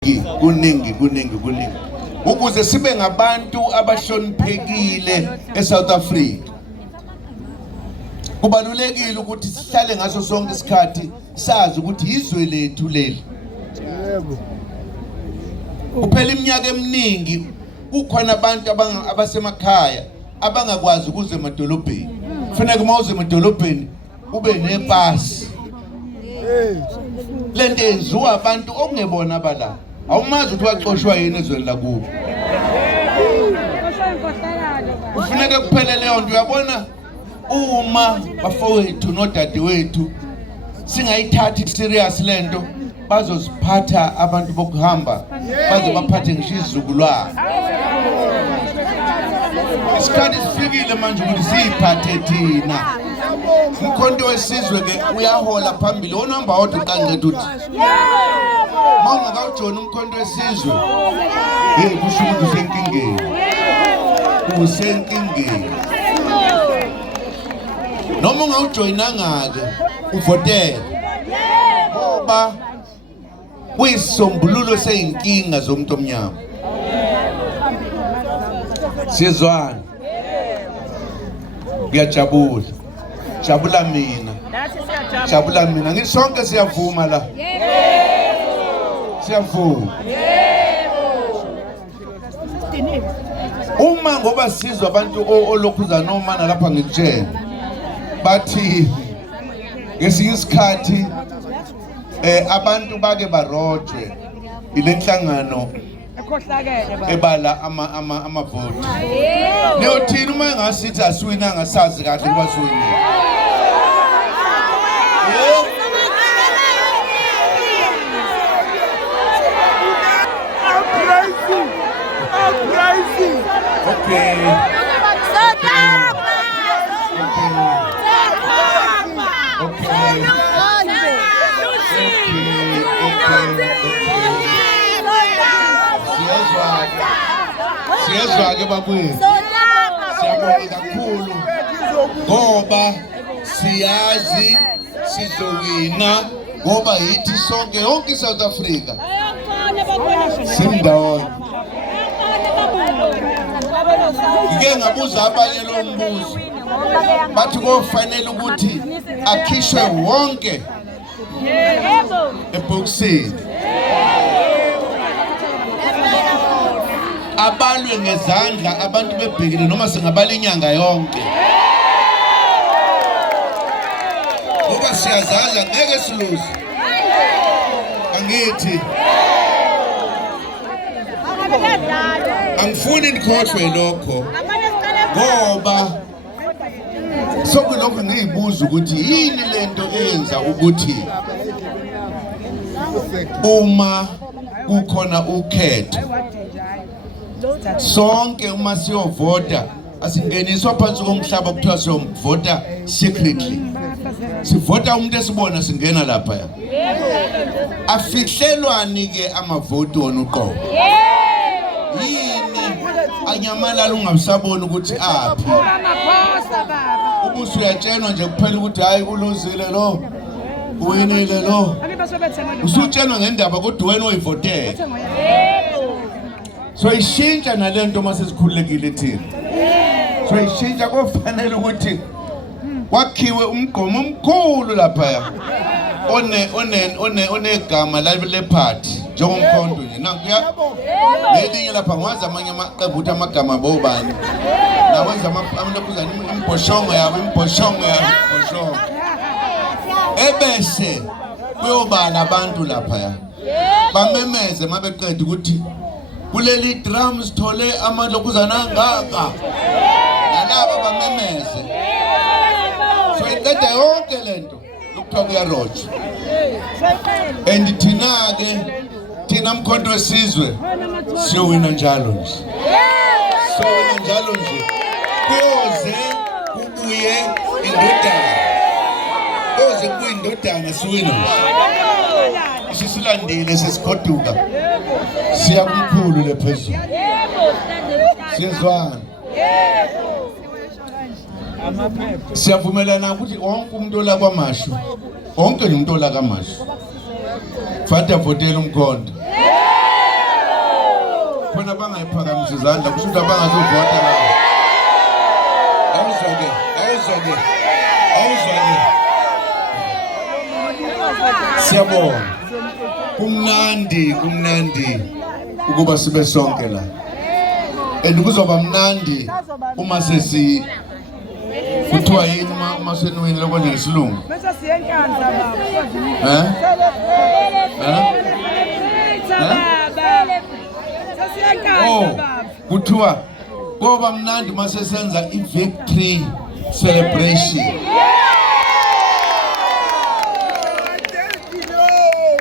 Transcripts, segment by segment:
kuningi ukuze sibe ngabantu abahloniphekile eSouth Africa. Kubalulekile ukuthi sihlale ngaso sonke isikhathi sazi ukuthi izwe lethu leli. Yebo. Kuphela iminyaka eminingi kukhona abantu abasemakhaya abangakwazi ukuze emadolobheni. Kufanele mawuze emadolobheni ube nepasi. Lento yenziwa abantu okungebona abala. Awumazi ukuthi waxoshwa yini ezweni lakubo. Kufanele kuphele leyo nto uyabona uma bafowethu nodadewethu singayithathi serious lento bazosiphatha abantu bokuhamba baze baphathe ngisho izizukulwane. Isikhathi sifikile manje ukuthi siyiphathe thina. Umkhonto wesizwe ke uyahola phambili onamba wodwa uqangqethe uthi mawunga kawujona umkhonto wesizwe kusho ukuthi usenkingeni noma ungawujoyinanga-ke uvotele ngoba kuyisisombululo seyinkinga zomuntu omnyama. Sizwana ngiyajabula jabula mina ngithi sonke siyavuma la siyavuma uma ngoba sizwa abantu olokhuza noma nalapha ngikutshela bathi ngesinye isikhathi abantu bake barojwe ile nhlangano ebala amavoti. Niyothina uma ngasithi asiwina ngasazi kahle kuba siwinile. Okay. Siyezwa ke babuye. Siyabonga kakhulu ngoba siyazi sizowina ngoba yithi sonke yonke iSouth Africa. Simndawonye. Ngike ngabuza abanye lo mbuzo. Bathi kofanele ukuthi akhishwe wonke ebhokisini. Abalwe ngezandla abantu bebhekile noma singabala inyanga yonke. Ngoba siyazaza ngeke siluze. Angithi angifuni nikhohlwe lokho ngoba sokulokho ngiyibuza ukuthi yini lento eyenza ukuthi uma kukhona ukhetho sonke uma siyovota asingeniswa phansi komhlaba kuthiwa siyovota secretly. Sivota umuntu esibona singena lapha ya. Afihlelwani ke amavoti wona uqobo. Yini anyamalala ungabisabona ukuthi aphi. Ubuso uyatshenwa nje kuphela ukuthi hayi uluzile lo. Uwinile lo. Usutshenwa ngendaba kodwa wena oyivotela. So ishintsha nalento mase sikhululekile thina. So ishintsha kofanele ukuthi wakhiwe umgqomo omkhulu lapha onegama le party njengomkhonto nje nankuya lelinye lapha ngwazi amanye amaqembu ukuthi amagama bobani nawenza amlokuza imboshongo yabo ebese kuyobala abantu lapha bamemeze mabeqeda ukuthi kuleli drum sithole amalokuzana angaka nalabo bamemeze. So iqeda yonke lento lokuthiwa kuyaroja. And thina mkhonto wesizwe siyowina njalo nje. Kuyoze kubuye indodana siwina nje. Sisilandile sesikhoduka siya kumkhulu lephezulu. Sizwana. Siyavumelana ukuthi wonke umuntu ola kwamashu wonke umuntu ola kwamashu Fata votela umkhonto. bangayiphakamisa izandla kusho ukuthi abangazuvota la. Awuzwa-ke. Siyabonga. Kumnandi ukuba sibe sonke la. And kuzoba mnandi uma sesi kuthiwa yini uma senwini lokwenza ngesilungu. Bese siyenkanza baba. Kuthiwa koba mnandi uma sesenza i-victory celebration.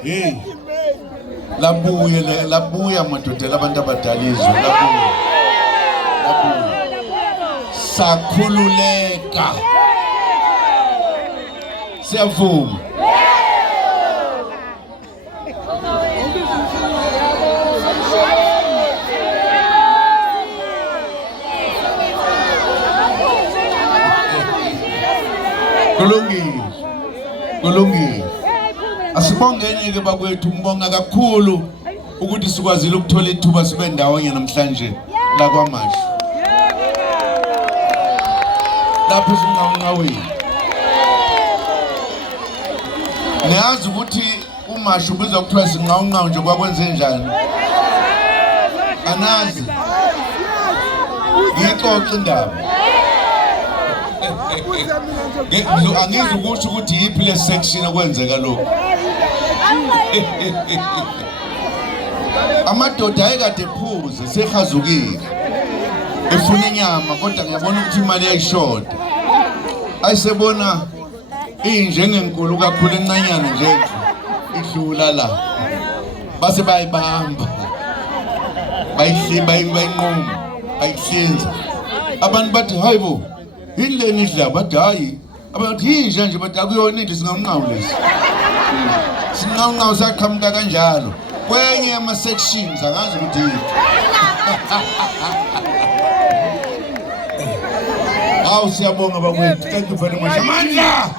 Hey, labuya madodela abantu abadalizwe labuya. Sakhululeka. Siyavuma. Kulungile. Asibongeni-ke bakwethu, ngibonga kakhulu ukuthi sikwazile ukuthola ithuba sibe ndawonye namhlanje la kwaMashu. Lapho singaweni. Niyazi ukuthi uMashu ubizwa kuthiwa sinqawunqawu nje kwakwenze njani? Anazi. Ngixoxe indaba. Angizi ukusho ukuthi yiphi le section okwenzeka lokho. Amadoda ayekade ephuze sehazukile. Efuna inyama kodwa ngiyabona ukuthi imali yayishoda. Ayisebona injengenkulu kakhulu encanyana nje idlula la. Base bayibamba. Bayinquma, bayihlinza. Abantu bathi hayibo, yini idla bathi hayi. Abantu yinja nje bathi akuyona into singanqawu lesi. Singanqawu saqhamuka kanjalo. Kwenye ama sections akazi ukuthi yini. Awu siyabonga bakwethu. Thank you very much. Amandla.